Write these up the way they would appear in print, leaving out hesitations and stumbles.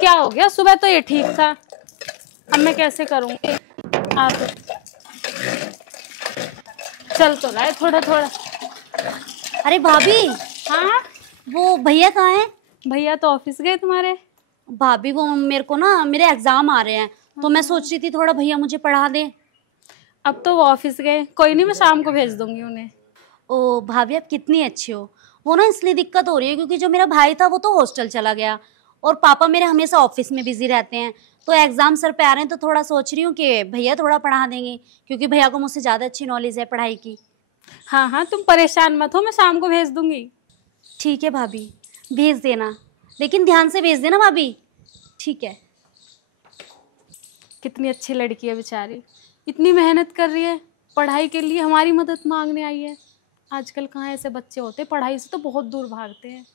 क्या हो गया? सुबह तो ये ठीक था, अब मैं कैसे करूँगी? आप चल तो रहा है थोड़ा थोड़ा। अरे भाभी, हाँ, वो भैया कहाँ हैं? भैया तो ऑफिस गए तुम्हारे। भाभी वो मेरे को ना मेरे एग्जाम आ रहे हैं, तो मैं सोच रही थी थोड़ा भैया मुझे पढ़ा दे। अब तो वो ऑफिस गए, कोई नहीं, मैं शाम को भेज दूंगी उन्हें। ओ भाभी, आप कितनी अच्छी हो। वो ना इसलिए दिक्कत हो रही है क्योंकि जो मेरा भाई था वो तो हॉस्टल चला गया और पापा मेरे हमेशा ऑफिस में बिजी रहते हैं। तो एग्जाम सर पे आ रहे हैं तो थोड़ा सोच रही हूँ कि भैया थोड़ा पढ़ा देंगे, क्योंकि भैया को मुझसे ज़्यादा अच्छी नॉलेज है पढ़ाई की। हाँ हाँ, तुम परेशान मत हो, मैं शाम को भेज दूंगी। ठीक है भाभी, भेज देना, लेकिन ध्यान से भेज देना भाभी। ठीक है। कितनी अच्छी लड़की है बेचारी, इतनी मेहनत कर रही है पढ़ाई के लिए, हमारी मदद मांगने आई है। आजकल कहाँ ऐसे बच्चे होते, पढ़ाई से तो बहुत दूर भागते हैं।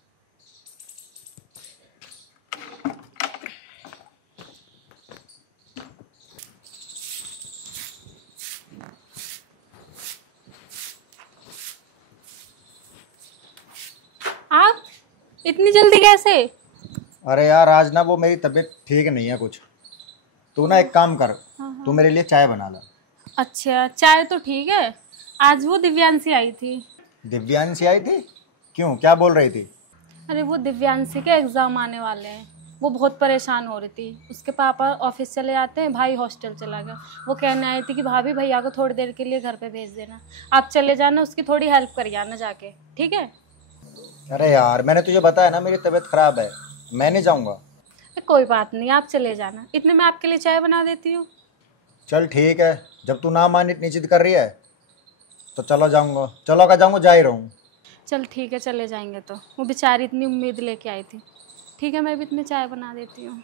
आप इतनी जल्दी कैसे? अरे यार, आज ना वो मेरी तबीयत ठीक नहीं है कुछ। तू ना एक काम कर, तू मेरे लिए चाय बना ला। अच्छा, चाय तो ठीक है। आज वो दिव्यांशी आई थी। दिव्यांशी आई थी? क्यों, क्या बोल रही थी? अरे वो दिव्यांशी के एग्ज़ाम आने वाले हैं, वो बहुत परेशान हो रही थी। उसके पापा ऑफिस चले जाते हैं, भाई हॉस्टल चला गया। वो कहने आई थी कि भाभी भैया को थोड़ी देर के लिए घर पे भेज देना, आप चले जाना, उसकी थोड़ी हेल्प करिए आना जाके, ठीक है? अरे यार, मैंने तुझे बताया ना मेरी तबीयत खराब है, मैं नहीं जाऊँगा। कोई बात नहीं, आप चले जाना, इतने मैं आपके लिए चाय बना देती हूँ। चल ठीक है, जब तू ना मान इतनी जिद कर रही है तो चलो जाऊँगा, चलो का जाऊँगा, जा ही रहूँ। चल ठीक है, चले जाएंगे। तो वो बेचारी इतनी उम्मीद लेके आई थी। ठीक है, मैं भी इतनी चाय बना देती हूँ।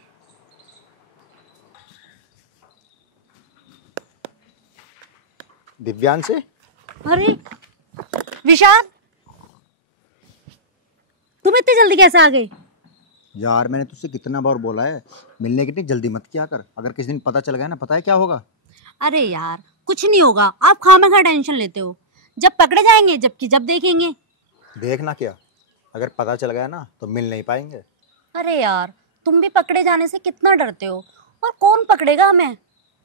दिव्यांशी, अरे विशाल, तुम इतनी जल्दी कैसे आ गए? यार मैंने तुझसे कितना बार बोला है, मिलने की इतनी जल्दी मत किया कर। अगर किसी दिन पता चल गया ना, पता है क्या होगा? अरे यार कुछ नहीं होगा, आप खामखा टेंशन लेते हो। जब पकड़े जाएंगे जबकि जब देखेंगे। देखना क्या, अगर पता चल गया ना तो मिल नहीं पाएंगे। अरे यार, तुम भी पकड़े जाने से कितना डरते हो, और कौन पकड़ेगा हमें?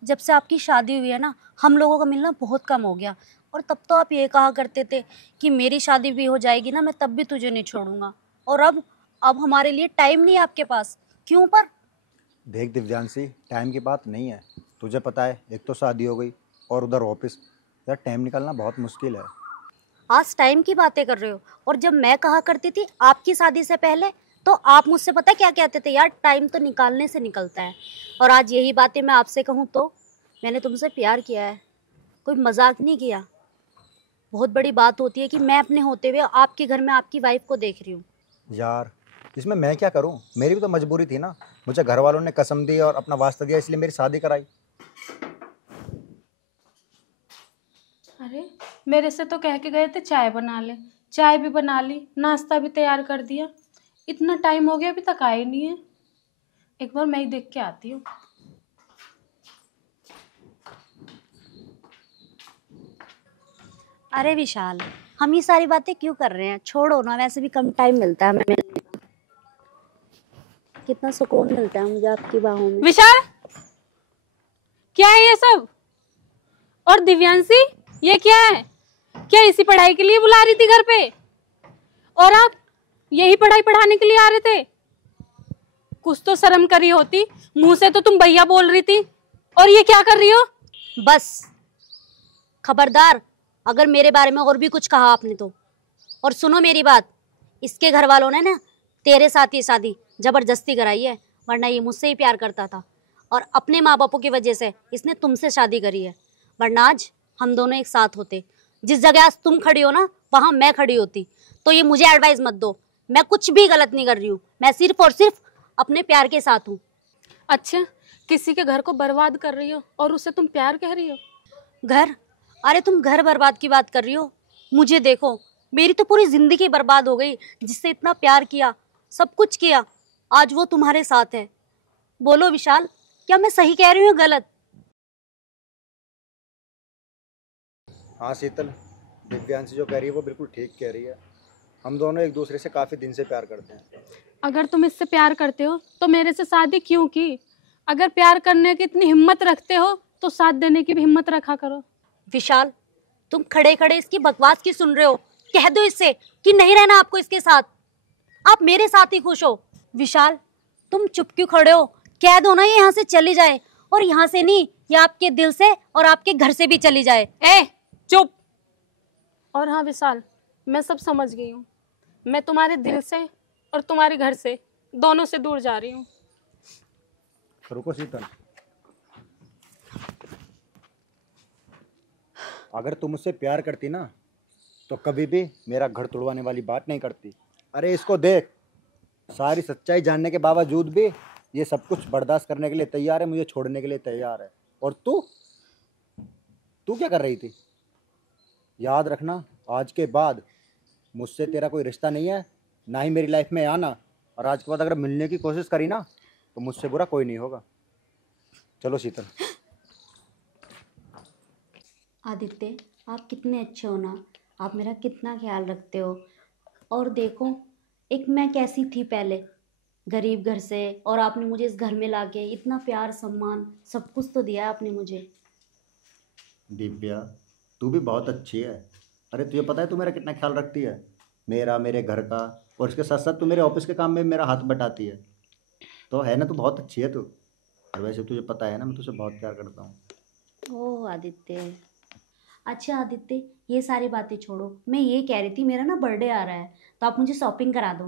जब से आपकी शादी हुई है ना, हम लोगों का मिलना बहुत कम हो गया। और तब तो आप ये कहा करते थे कि मेरी शादी भी हो जाएगी ना, मैं तब भी तुझे नहीं छोड़ूंगा। और अब हमारे लिए टाइम नहीं है आपके पास। क्यों पर? देख दिव्यांशी, टाइम की बात नहीं है, तुझे पता है एक तो शादी हो गई और उधर ऑफिस। यार टाइम निकालना बहुत मुश्किल है। आज टाइम की बातें कर रहे हो, और जब मैं कहा करती थी आपकी शादी से पहले, तो आप मुझसे पता क्या कहते थे? यार टाइम तो निकालने से निकलता है। और आज यही बातें मैं आपसे कहूँ तो मैंने तुमसे प्यार किया है, कोई मजाक नहीं किया। बहुत बड़ी बात होती है कि मैं अपने होते हुए आपके घर में आपकी वाइफ को देख रही हूँ। यार इसमें मैं क्या करूं, मेरी भी तो मजबूरी थी ना। मुझे घर वालों ने कसम दी और अपना वास्ता दिया, इसलिए मेरी शादी कराई। अरे, मेरे से तो कह के गए थे चाय बना ले, चाय भी बना ली, नाश्ता भी तैयार कर दिया। इतना टाइम हो गया अभी तक आए नहीं है। एक बार मैं ही देख के आती हूँ। अरे विशाल, हम ये सारी बातें क्यों कर रहे हैं? छोड़ो ना, वैसे भी कम टाइम मिलता है हमें मिलने का। कितना सुकून मिलता है मुझे आपकी बाहों में। विशाल, क्या है ये सब? और दिव्यांशी, ये क्या है? क्या इसी पढ़ाई के लिए बुला रही थी घर पे? और आप यही पढ़ाई पढ़ाने के लिए आ रहे थे? कुछ तो शर्म करी होती, मुंह से तो तुम भैया बोल रही थी, और ये क्या कर रही हो? बस खबरदार, अगर मेरे बारे में और भी कुछ कहा आपने तो। और सुनो मेरी बात, इसके घर वालों ने ना तेरे साथ ये शादी जबरदस्ती कराई है, वरना ये मुझसे ही प्यार करता था। और अपने माँ बापों की वजह से इसने तुमसे शादी करी है, वरना आज हम दोनों एक साथ होते। जिस जगह आज तुम खड़ी हो ना, वहां मैं खड़ी होती। तो ये मुझे एडवाइस मत दो, मैं कुछ भी गलत नहीं कर रही हूँ, मैं सिर्फ और सिर्फ अपने प्यार के साथ हूँ। अच्छा, किसी के घर को बर्बाद कर रही हो और उसे तुम प्यार कह रही हो? घर? अरे तुम घर बर्बाद की बात कर रही हो, मुझे देखो, मेरी तो पूरी जिंदगी बर्बाद हो गई। जिससे इतना प्यार किया, सब कुछ किया, आज वो तुम्हारे साथ है। बोलो विशाल, क्या मैं सही कह रही हूँ या गलत? हाँ शीतल, दिव्यांशी जो कह रही है वो बिल्कुल ठीक कह रही है। हम दोनों एक दूसरे से काफ़ी दिन से प्यार करते हैं। अगर तुम इससे प्यार करते हो तो मेरे से शादी क्यों की? अगर प्यार करने की इतनी हिम्मत रखते हो तो साथ देने की भी हिम्मत रखा करो। विशाल, तुम खड़े खड़े इसकी बकवास की सुन रहे हो? कह दो इससे कि नहीं रहना आपको इसके साथ, आप मेरे साथ ही खुश हो। विशाल, तुम चुप क्यों खड़े हो? कह दो ना ये यहाँ से चली जाए, और यहाँ से नहीं, ये आपके दिल से और आपके घर से भी चली जाए। चुप। और हाँ विशाल, मैं सब समझ गई हूँ। मैं तुम्हारे दिल से और तुम्हारे घर से दोनों से दूर जा रही हूँ। रुको शीतल, अगर तुम मुझसे प्यार करती ना तो कभी भी मेरा घर तोड़वाने वाली बात नहीं करती। अरे इसको देख, सारी सच्चाई जानने के बावजूद भी ये सब कुछ बर्दाश्त करने के लिए तैयार है, मुझे छोड़ने के लिए तैयार है। और तू तू क्या कर रही थी? याद रखना, आज के बाद मुझसे तेरा कोई रिश्ता नहीं है, ना ही मेरी लाइफ में आना। और आज के बाद अगर मिलने की कोशिश करी ना तो मुझसे बुरा कोई नहीं होगा। चलो शीतल। आदित्य, आप कितने अच्छे हो ना, आप मेरा कितना ख्याल रखते हो। और देखो, एक मैं कैसी थी पहले, गरीब घर से, और आपने मुझे इस घर में लाके इतना प्यार सम्मान सब कुछ तो दिया आपने मुझे। दिव्या, तू भी बहुत अच्छी है। अरे तुझे पता है तू मेरा कितना ख्याल रखती है, मेरा, मेरे घर का, और इसके साथ साथ तू मेरे ऑफिस के काम में भी मेरा हाथ बटाती है। तो है ना, तू बहुत अच्छी है तू। और वैसे तुझे पता है ना, मैं तुझसे बहुत प्यार करता हूँ। ओह आदित्य। अच्छा आदित्य, ये सारी बातें छोड़ो, मैं ये कह रही थी मेरा ना बर्थडे आ रहा है, तो आप मुझे शॉपिंग करा दो।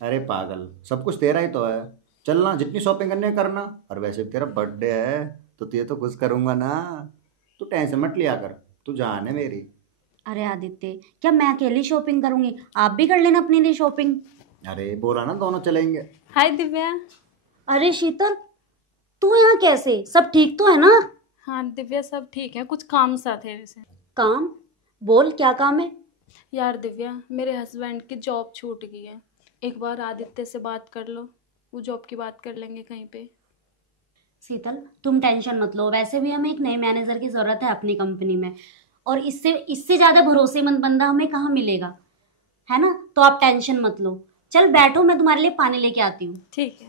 अरे पागल, सब कुछ तेरा ही तो है, चलना जितनी शॉपिंग करनी है करना। और वैसे भी तेरा बर्थडे है तो तुझे तो खुश करूँगा ना, तू टेंशन मत लिया कर, तू जान है मेरी। अरे आदित्य, क्या मैं अकेली शॉपिंग करूंगी? आप भी कर लेना अपने लिए शॉपिंग। अरे बोला ना, दोनों चलेंगे। हाय दिव्या। अरे शीतल, तू यहाँ कैसे? सब ठीक तो है ना? हाँ दिव्या, सब ठीक है, कुछ काम सा थे वैसे। काम? बोल, क्या काम है? यार दिव्या, मेरे हस्बैंड की जॉब छूट गई है। एक बार आदित्य से बात कर लो, वो जॉब की बात कर लेंगे कहीं पे। शीतल, तुम टेंशन मत लो, वैसे भी हमें एक नए मैनेजर की जरूरत है अपनी कंपनी में, और इससे इससे ज्यादा भरोसेमंद बंदा हमें कहाँ मिलेगा, है ना? तो आप टेंशन मत लो। चल बैठो, मैं तुम्हारे लिए पानी लेके आती हूँ। ठीक है।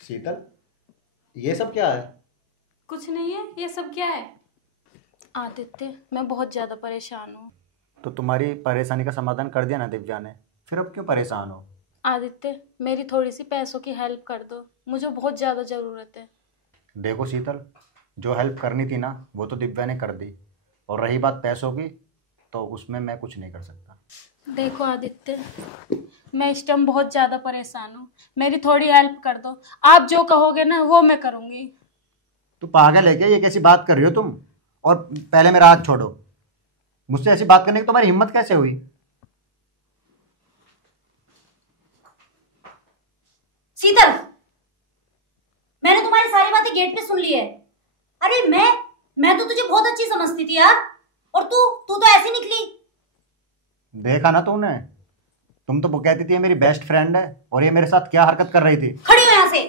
शीतल, ये सब क्या है? कुछ नहीं है, ये सब क्या है? आदित्य, मैं बहुत ज़्यादा परेशान हूँ। तो तुम्हारी परेशानी का समाधान कर दिया ना दिव्या ने, फिर अब क्यों परेशान हो? आदित्य, मेरी थोड़ी सी पैसों की हेल्प कर दो, मुझे बहुत ज़्यादा ज़रूरत है। देखो शीतल, जो हेल्प करनी थी ना वो तो दिव्या ने कर दी, और रही बात पैसों की तो उसमें मैं कुछ नहीं कर सकता। देखो आदित्य, मैं इस टाइम बहुत ज़्यादा परेशान हूँ, मेरी थोड़ी हेल्प कर दो। आप जो कहोगे ना वो मैं करूँगी। तो पागल है क्या? ये कैसी बात कर रही हो तुम? और पहले मेरा हाथ छोड़ो, मुझसे ऐसी बात करने की तुम्हारी हिम्मत कैसे हुई? शीतल, मैंने तुम्हारी सारी बातें गेट पे सुन ली है। अरे मैं तो तुझे बहुत अच्छी समझती थी यार, और तू तू तो ऐसी निकली। देखा ना तूने, तुम तो वो कहती थी ये मेरी बेस्ट फ्रेंड है, और ये मेरे साथ क्या हरकत कर रही थी। खड़ी हो यहाँ से।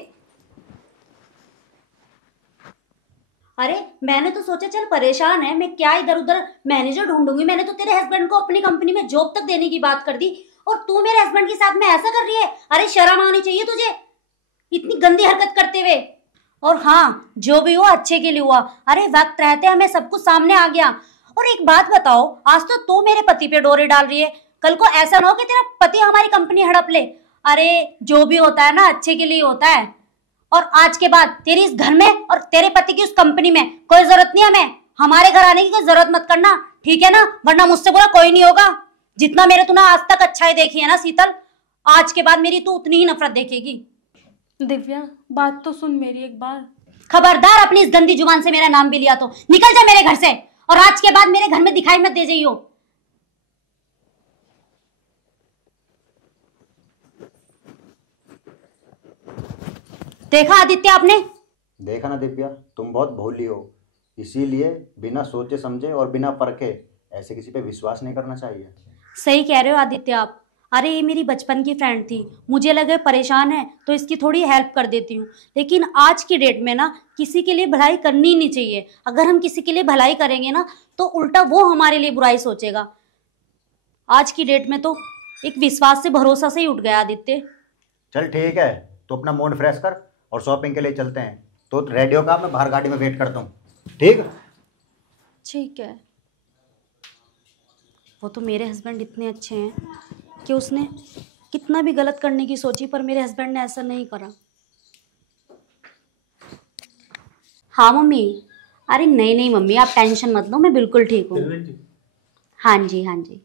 अरे मैंने तो सोचा चल परेशान है, मैं क्या इधर उधर मैनेजर ढूंढूंगी। मैंने तो तेरे हस्बैंड को अपनी कंपनी में जॉब तक देने की बात कर दी, और तू मेरे हस्बैंड के साथ में ऐसा कर रही है। अरे शर्म आनी चाहिए तुझे, इतनी गंदी हरकत करते हुए। और हाँ, जो भी हुआ अच्छे के लिए हुआ। अरे वक्त रहते हमें सब कुछ सामने आ गया। और एक बात बताओ, आज तो तू मेरे पति पे डोरे डाल रही है, कल को ऐसा ना हो कि तेरा पति हमारी कंपनी हड़प ले। अरे जो भी होता है ना अच्छे के लिए होता है, और आज के बाद तेरी इस घर में और तेरे पति की उस कंपनी में कोई जरूरत नहीं है। हमें हमारे घर आने की कोई जरूरत मत करना, ठीक है ना? वरना मुझसे बुरा कोई नहीं होगा। जितना मेरे तूने आज तक अच्छाई देखी है ना शीतल, आज के बाद मेरी तू उतनी ही नफरत देखेगी। दिव्या, बात तो सुन मेरी एक बार। खबरदार, अपनी इस गंदी जुबान से मेरा नाम भी लिया तो निकल जा मेरे घर से, और आज के बाद मेरे घर में दिखाई मत दे जाइयो। देखा आदित्य आपने? देखा ना दिव्या, तुम बहुत भोली हो, इसीलिए बिना सोचे समझे और बिना परखे ऐसे किसी पे विश्वास नहीं करना चाहिए। सही कह रहे हो आदित्य आप। अरे ये मेरी बचपन की फ्रेंड थी, मुझे लगे परेशान है तो इसकी थोड़ी हेल्प कर देती हूँ। लेकिन आज की डेट में ना किसी के लिए भलाई करनी ही नहीं चाहिए। अगर हम किसी के लिए भलाई करेंगे ना तो उल्टा वो हमारे लिए बुराई सोचेगा। आज की डेट में तो एक विश्वास से भरोसा से ही उठ गया आदित्य। चल ठीक है, तो अपना मूड फ्रेश कर और शॉपिंग के लिए चलते हैं। तो रेडियो का मैं बाहर गाड़ी में वेट करता हूँ। ठीक ठीक है। वो तो मेरे हस्बैंड इतने अच्छे हैं कि उसने कितना भी गलत करने की सोची पर मेरे हस्बैंड ने ऐसा नहीं करा। हाँ मम्मी। अरे नहीं नहीं मम्मी, आप टेंशन मत लो, मैं बिल्कुल ठीक हूँ। हाँ जी हाँ जी।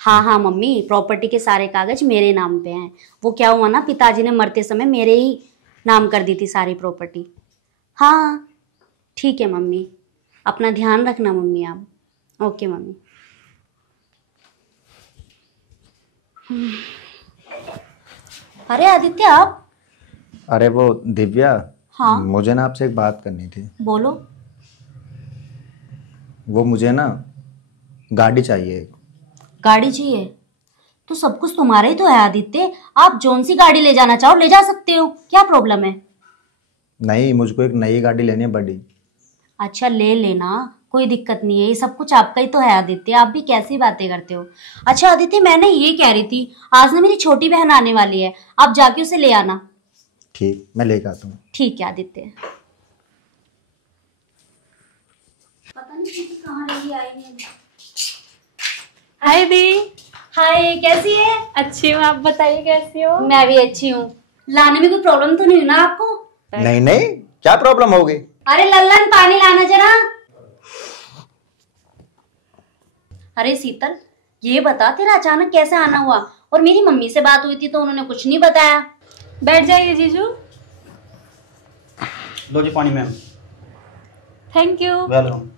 हाँ हाँ मम्मी, प्रॉपर्टी के सारे कागज मेरे नाम पे हैं। वो क्या हुआ ना, पिताजी ने मरते समय मेरे ही नाम कर दी थी सारी प्रॉपर्टी। हाँ ठीक है मम्मी, अपना ध्यान रखना मम्मी आप। Okay mummy. अरे आदित्य आप। अरे वो दिव्या, हाँ मुझे ना आपसे एक बात करनी थी। बोलो। वो मुझे ना गाड़ी चाहिए। गाड़ी चाहिए तो सब कुछ तुम्हारा ही तो है आदित्य। आप जौन सी गाड़ी ले जाना चाहो ले जा सकते हो, क्या प्रॉब्लम है? नहीं, मुझको एक नई गाड़ी लेनी है, बड़ी। अच्छा ले लेना, कोई दिक्कत नहीं है, ये सब कुछ आपका ही तो है आदित्य। आप भी कैसी बातें करते हो। अच्छा आदित्य, मैं ना ये कह रही थी, आज ना मेरी छोटी बहन आने वाली है, आप जाके उसे ले आना। ठीक, मैं लेकर आता हूँ। ठीक है आदित्य। पता नहीं कहाँ रही, आई नहीं। हाय दी। हाय, कैसी है? अच्छी हूँ, आप बताइए कैसी हो? मैं भी अच्छी हूँ। लाने में कोई प्रॉब्लम तो नहीं हुई ना आपको? नहीं नहीं, क्या प्रॉब्लम होगी? अरे लल्लन पानी लाना जरा। अरे शीतल, ये बता तेरा अचानक कैसे आना हुआ? और मेरी मम्मी से बात हुई थी तो उन्होंने कुछ नहीं बताया। बैठ जाइए जीजू। लो जी पानी मैम। Thank you. वेलकम।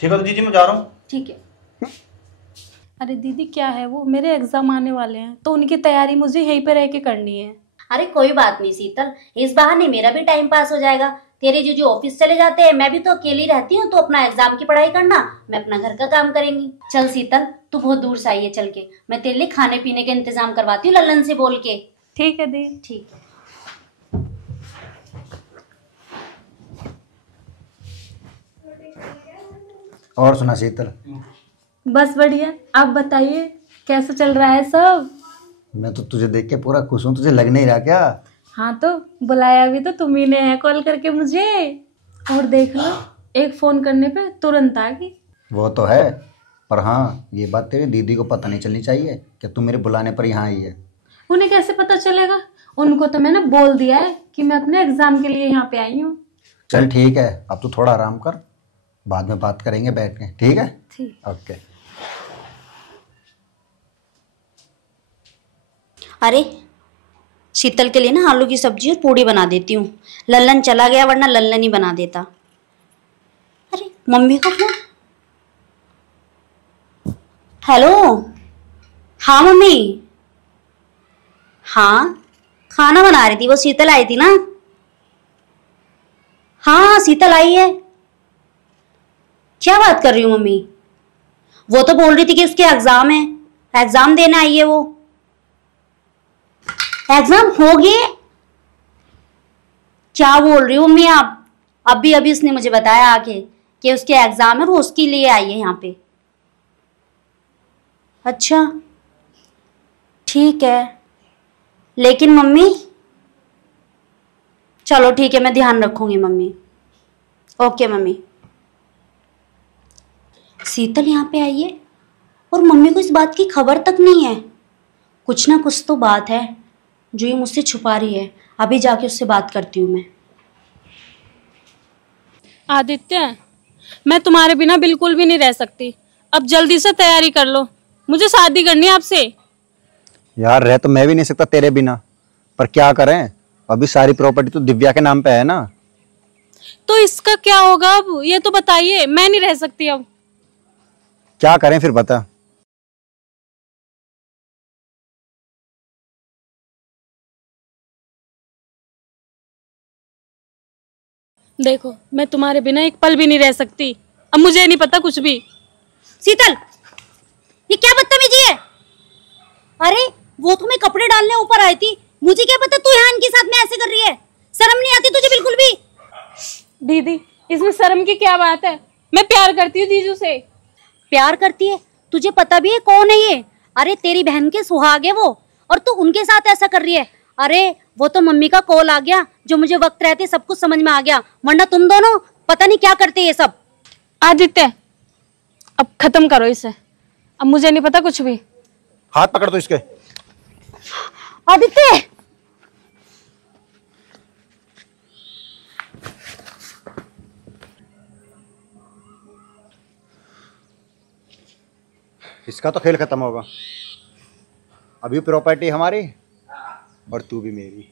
ठीक है तो जीजी मैं जा रहा हूँ। ठीक है। अरे दीदी क्या है, वो मेरे एग्जाम आने वाले हैं तो उनकी तैयारी मुझे यहीं पे रह के करनी है। अरे कोई बात नहीं शीतल, इस बहाने मेरा भी टाइम पास हो जाएगा। तेरे जीजू ऑफिस चले जाते हैं, मैं भी तो अकेली रहती हूँ, तो अपना एग्जाम की पढ़ाई करना, मैं अपना घर का काम करेंगी। चल शीतल, तू बहुत दूर से आई है, चल के मैं तेरे लिए खाने पीने का इंतजाम करवाती हूँ लल्लन से बोल के। ठीक है दी। ठीक है। और सुना शीतल? बस बढ़िया, आप बताइए कैसा चल रहा है सब? मैं तो तुझे देख के पूरा खुश हूँ, तुझे लग नहीं रहा क्या? हाँ तो बुलाया भी तो तुम ही ने है कॉल करके मुझे। और देख लो, एक फोन करने पे तुरंत आ गई। वो तो है, पर हाँ ये बात तेरी दीदी को पता नहीं चलनी चाहिए कि तू मेरे बुलाने पर यहाँ आई है। उन्हें कैसे पता चलेगा? उनको तो मैंने बोल दिया है कि मैं अपने एग्जाम के लिए यहाँ पे आई हूँ। चल ठीक है, अब तू थोड़ा आराम कर, बाद में बात करेंगे बैठ के, ठीक है? ठीक। ओके। अरे शीतल के लिए ना आलू की सब्जी और पूड़ी बना देती हूँ। लल्लन चला गया, वरना लल्लन ही बना देता। अरे मम्मी का फोन। हेलो। हाँ मम्मी। हाँ खाना बना रही थी, वो शीतल आई थी ना। हाँ शीतल आई है। क्या बात कर रही हूँ मम्मी? वो तो बोल रही थी कि उसके एग्जाम है, एग्जाम देने आई है वो। एग्जाम हो गए? क्या बोल रही हो मम्मी आप? अभी अभी उसने मुझे बताया आके कि उसके एग्जाम है, वो उसके लिए आई है यहाँ पे। अच्छा ठीक है, लेकिन मम्मी चलो ठीक है, मैं ध्यान रखूंगी मम्मी। Okay mummy. शीतल यहाँ पे आई है और मम्मी को इस बात की खबर तक नहीं है। कुछ ना कुछ तो बात है जो ये मुझसे छुपा रही है। अभी जाके उससे बात करती हूँ मैं। आदित्य, मैं तुम्हारे बिना बिल्कुल भी नहीं रह सकती। अब जल्दी से तैयारी कर लो, मुझे शादी करनी है आपसे। यार रह तो मैं भी नहीं सकता तेरे बिना, पर क्या करें, अभी सारी प्रॉपर्टी तो दिव्या के नाम पे है ना। तो इसका क्या होगा अब, ये तो बताइए। मैं नहीं रह सकती अब। क्या करें फिर बता। देखो, मैं तुम्हारे बिना एक पल भी नहीं रह सकती। अब मुझे नहीं पता कुछ भी। शीतल ये क्या बदतमीजी है? अरे वो तो मैं कपड़े डालने ऊपर आई थी, मुझे क्या पता तू यहाँ इनके साथ में ऐसे कर रही है। शर्म नहीं आती तुझे बिल्कुल भी? दीदी इसमें शर्म की क्या बात है? मैं प्यार करती हूँ जीजू से। प्यार करती है? तुझे पता भी है कौन है ये? अरे तेरी बहन के सुहाग है वो, और तू उनके साथ ऐसा कर रही है। अरे वो तो मम्मी का कॉल आ गया, जो मुझे वक्त रहते सब कुछ समझ में आ गया, वरना तुम दोनों पता नहीं क्या करते ये सब। आदित्य अब खत्म करो इसे, अब मुझे नहीं पता कुछ भी। हाथ पकड़ दो इसके। आदित्य इसका तो खेल खत्म होगा। अभी प्रॉपर्टी हमारी और तू भी मेरी।